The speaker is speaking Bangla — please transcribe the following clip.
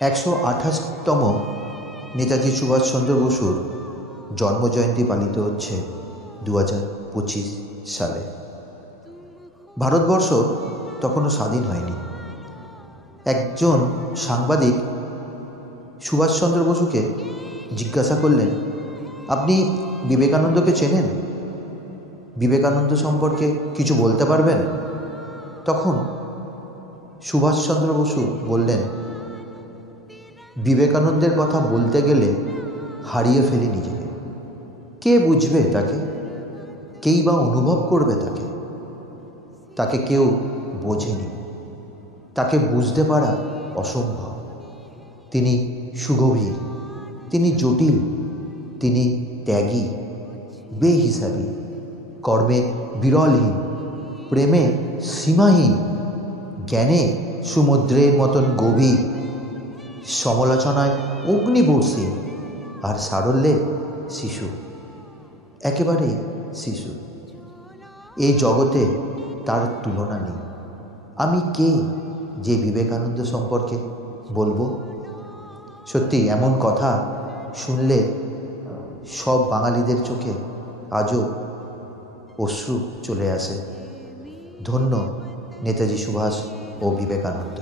128তম নেতাজি সুভাষচন্দ্র বসুর জন্মজয়ন্তী পালিত হচ্ছে 2025 সালে। ভারতবর্ষ তখনও স্বাধীন হয়নি। একজন সাংবাদিক সুভাষচন্দ্র বসুকে জিজ্ঞাসা করলেন, আপনি বিবেকানন্দকে চেনেন? বিবেকানন্দ সম্পর্কে কিছু বলতে পারবেন? তখন সুভাষচন্দ্র বসু বললেন, বিবেকানন্দের কথা বলতে গেলে হারিয়ে ফেলি নিজেকে। কে বুঝবে তাকে? কেই বা অনুভব করবে তাকে? তাকে কেউ বোঝেনি, তাকে বুঝতে পারা অসম্ভব। তিনি সুগভীর, তিনি জটিল, তিনি ত্যাগী, বেহিসাবি, কর্মে বিরলহীন, প্রেমে সীমাহীন, জ্ঞানে সমুদ্রের মতন গভীর, সমালোচনায় অগ্নিবর্ষী, আর সারল্যে শিশু, একেবারে শিশু। এই জগতে তার তুলনা নেই। আমি কে যে বিবেকানন্দ সম্পর্কে বলবো? সত্যি এমন কথা শুনলে সব বাঙালিদের চোখে আজও অশ্রু চলে আসে। ধন্য নেতাজি সুভাষ ও বিবেকানন্দ।